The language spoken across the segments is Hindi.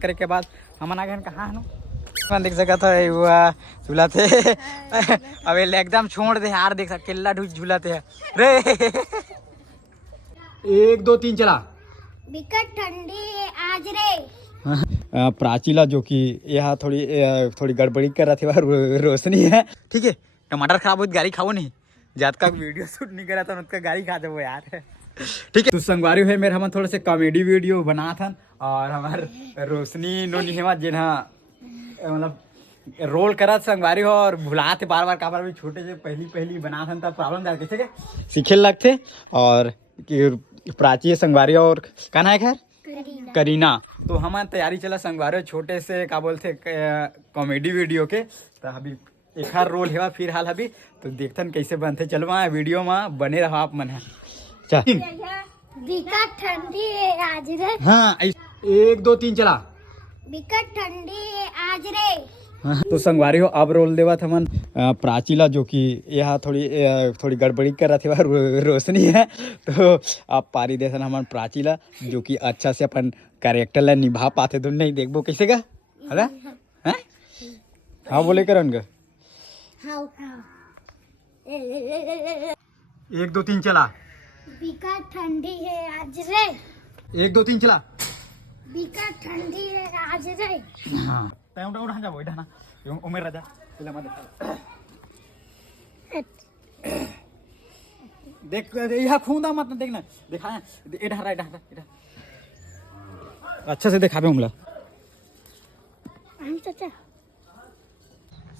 करे के बाद हम आ गए कहाँ है देख सका था हुआ झूला थे अब एकदम छोड़ दे यार देख सक केला ढूंढ झूला थे रे 1 2 3 चला बिकट ठंडी है आज रे। प्राचीला जो कि यहाँ थोड़ी गड़बड़ी कर रहा था रोशनी है ठीक है। टमाटर खराब हो गाड़ी खाओ नहीं जात का वीडियो शूट नहीं करा था उसका गाड़ी खा जाओ यार ठीक है। तो संगवारी हुए मेरे हम थोड़ा से कॉमेडी वीडियो बना था और हमार रोशनी नोनी हेमा जिन्हा मतलब रोल करा संगवारी हो और भुलाते बार बार काबर भी छोटे से पहली बना था तब प्रॉब्लम था कैसे सीखे लगते और प्राची संगवारी और कहना है खैर करीना। तो हमारे तैयारी चला संगवारी छोटे से क्या बोलते कॉमेडी वीडियो के तो अभी एक हर रोल है फिर हाल अभी तो देखते कैसे बनते चलवा वीडियो में बने रहो आप मन है बिकट ठंडी है आज रे। हाँ 1 2 3 चला बिकट ठंडी है आज रे। तो संगवारी हो अब रोल देवा था मन प्राचीला जो कि यहाँ थोड़ी गड़बड़ी कर रहा था रोशनी है तो आप पारी दे हमारे प्राचीला जो कि अच्छा से अपन कैरेक्टर ला निभा पाते तो नहीं देखबो कैसे का है हाँ बोले कर उनका 1 2 3 चला बिकट ठंडी है आज रे। 1 2 3 चला बिकट ठंडी है आज रे। हाँ टाइम उठा जा बैठा ना उमेर राजा चला मत देख यह खूंदा मत देखना दिखा इधर अच्छा से दिखाबे हमला चाचा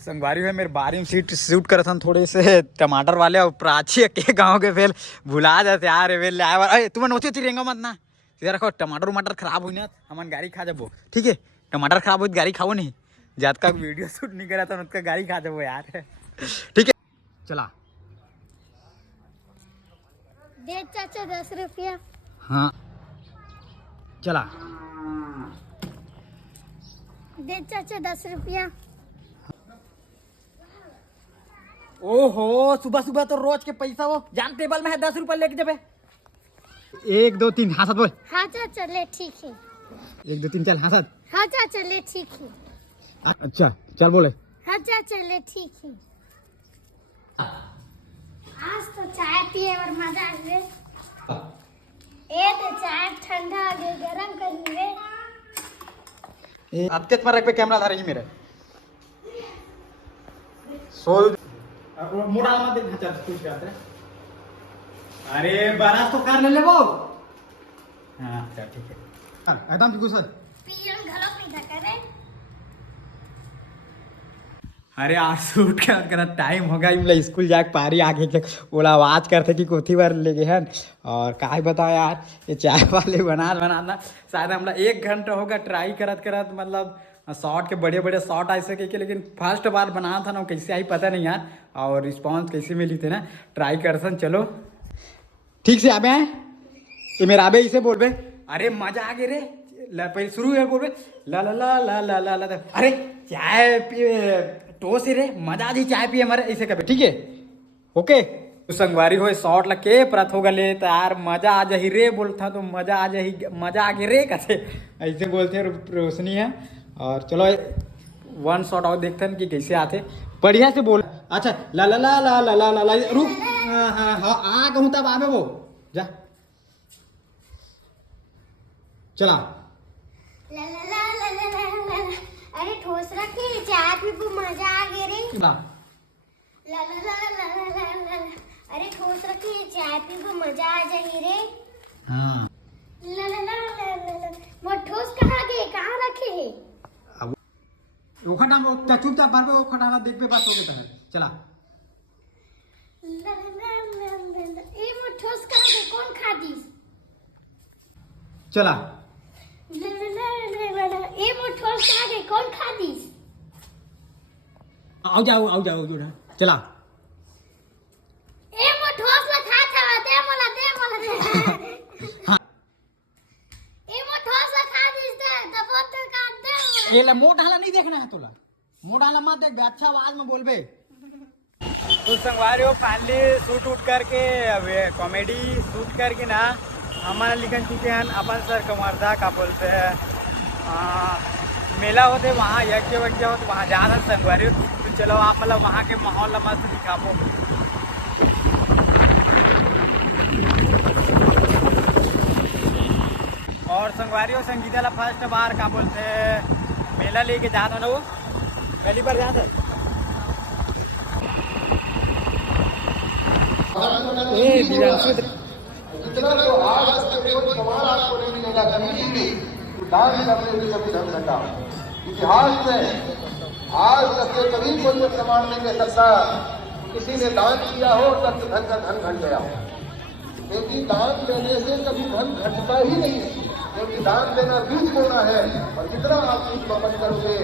संगवारी है मेरे बारी में सीट शूट कर था थोड़े से टमाटर वाले और प्राची के गांव के फेल भुला जाते यार वे ले आए तुम नोची होती रहेंगे मत ना सीधा रखो टमाटर खराब हुई ना हमारे गाड़ी खा जाबो ठीक है। टमाटर खराब हुई गाड़ी खाओ नहीं जात का वीडियो शूट नहीं करा था उसका गाड़ी खा जाबो यार ठीक है। चला दे चाचा 10 रुपया। हाँ चला दे चाचा 10 रुपया। ओहो सुबह तो रोज के पैसा हो जान टेबल में है 10 रुपये लेके जाबे 1 2 3 हाँ बोल हाँ चाचा ले ठीक है। 1 2 3 चल हाँ हाँ चाचा ले ठीक है। अच्छा चल बोले हाँ चाचा ले ठीक है। आज तो चाय पिए और मजा आ गए। ए तो चाय ठंडा आ गया गरम करेंगे। अब तेज मार पे कैमरा धारेगी मेरे सो मोड़ा मत देख चल कुछ बात है अरे बारात तो कर ले वो हाँ चल ठीक है एकदम गुस्सा पीएम गलत नहीं था करे। अरे आज शूट कर टाइम हो गया स्कूल जाके पारी आगे के बोला आवाज करते कि कोथी बार ले गए हैं और का बताओ यार ये चाय वाले बनाना शायद हमला 1 घंटा होगा ट्राई करत मतलब शॉर्ट के बड़े शॉर्ट आ सके के लेकिन फर्स्ट बार बना था ना कैसे आई पता नहीं यार और रिस्पांस कैसे मिली थे ना ट्राई करसन चलो ठीक से आबे हैं ये मेरा आबे इसे बोल बे अरे मजा आ गए रे पहले शुरू है बोल बे ला ला ला ला ला ला ला अरे चाय पिए टोस रे मजा आ जी चाय पिए हमारे ऐसे कभी ठीक है ओके। तो संगवारी हो शॉर्ट लगे प्रथ होगा ले तो यार मजा आ जाही रे बोलता तो मजा आ गए रे कैसे ऐसे बोलते रोशनी है और चलो 1 शॉट और देखते हैं कि कैसे आते बढ़िया से बोल अच्छा ला ला ला ला ला ला ला ला रुक हाँ हाँ आ कहूँ तब आवे वो जा चला ला ला ला ला ला ला ला ला। अरे ठोस रखी चाय पी को मजा आ गया रे। ला ला ला ला ला ला ला। अरे ठोस रखी चाय पी को मजा आ जाही रे। हाँ ला ला ला ला ला ला। वो ठोस कहाँ गए कहाँ रखे है वो खटाना चुपचाप बार पे वो खटाना देख पे पास हो गया था चला ला ला ला ला ला ला। ए वो ठोस कहाँ गए कौन खा दी चला ला ला ला ला ला ला। ए वो ठोस कहाँ गए कौन खा दी आओ जाओ चला ए वो ठोस ला खा था दे मोला हाँ ए वो ठोस ला खा दी दे दबो तो काट दे ये ला मोट हाला नहीं देखना है तोला मोट हाला मत देख अच्छा आवाज में बोल बे। तो संगवारी हो फाइनली शूट करके कॉमेडी शूट करके ना हमारा लिखन चुके हैं अपन सर कमरदा का बोलते हैं मेला होते वहाँ यज्ञ वज्ञ हो तो वहाँ जाना संगवारी तो चलो आप मतलब वहाँ के माहौल मस्त दिखाओ। और संगवारी संगीता ला फर्स्ट बार का बोलते हैं मेला लेके जाता ना वो पहली बार जाते इतना तो आज तक कोई सवाल आपको नहीं मिलेगा कभी भी दान करने में कभी धन घटा इतिहास में आज तक के कभी कोई प्रमाण नहीं दे सकता किसी ने दान किया हो तब धन का धन घट गया हो, क्योंकि दान देने से कभी धन घटता ही नहीं है, क्योंकि दान देना बीज बोना है और जितना आप बीज बपन करोगे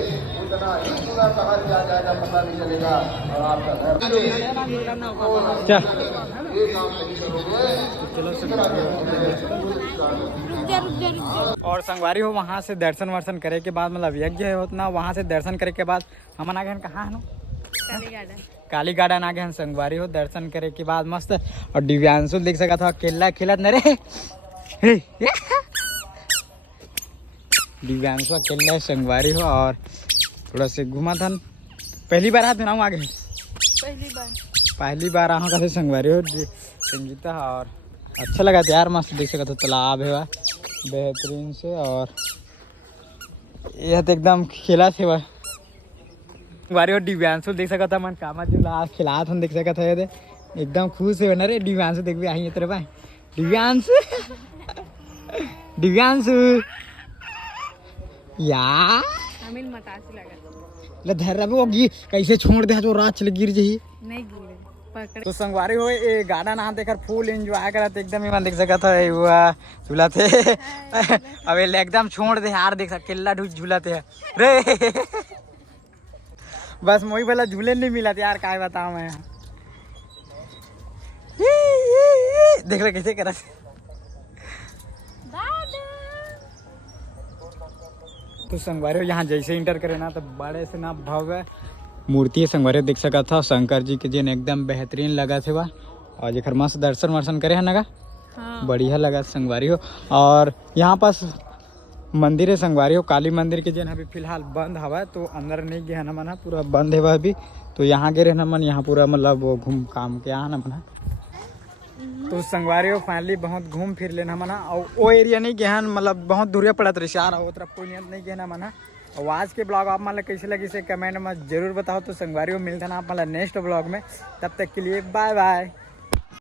उतना ही गुना कहाँ से आ जाएगा पता नहीं चलेगा और आपका घर ये काम नहीं करोगे। और संगवारी हो वहाँ से दर्शन वर्शन करे के बाद मतलब यज्ञ होतना वहाँ से दर्शन करे के बाद हम आ गए कहाँ है ना काली गार्डन आ गए हैं संगवारी हो दर्शन करे के बाद मस्त। और दिव्यांशु देख सका था केला खिलत न रे दिव्यांशु अकेला संगवारी हो और थोड़ा से घुमा था पहली बार आते ना आगे पहली बार आहाँ का संगवारी हो संगीता और अच्छा लगा था यार मस्त देख सका था तालाब है बेहतरीन से और यह तो एकदम खिला थे वह बारी और दिव्यांशु देख सका था मन कामा जो खिला था देख सका था ये एकदम खुश है ना रे दिव्यांशु देख भी आई तेरे भाई दिव्यांशु दिव्यांशु यार धर वो कैसे छोड़ दे जो रात चले गिर जही नहीं गिरे पकड़ तो संगवारी हो ये गार्डन यहाँ देखकर फुल एंजॉय करा था एकदम ही देख सका था हुआ झूला थे अब एकदम छोड़ दे यार देख सक केला ढूंढ झूला थे रे बस मोही वाला झूले नहीं मिला था यार क्या बताऊं मैं देख रहे कैसे करा तो संगवारी यहाँ जैसे इंटर करे ना तो बड़े से ना भव्य मूर्ति संगवारी देख सका था शंकर जी के जिन एकदम बेहतरीन लगा थे वह और जेकर मस्त दर्शन वर्शन करे है ना हाँ। बढ़िया लगा संगवारी हो। और यहाँ पास मंदिर है संगवारी हो काली मंदिर के जिन अभी फिलहाल बंद हवा तो अंदर नहीं गया ना मना पूरा बंद है वह अभी तो यहाँ गे रहना मन यहाँ पूरा मतलब वो घूम काम के यहाँ ना मना तो संगवारी हो फाइनली बहुत घूम फिर लेना मना और वो एरिया नहीं गया मतलब बहुत दूरिया पड़त रिशार हो तरफ कोई नियत नहीं गया मना। और आज के ब्लॉग आप मतलब कैसे लगी से कमेंट में जरूर बताओ। तो संगवारी हो मिलता ना आप मतलब नेक्स्ट ब्लॉग में, तब तक के लिए बाय बाय।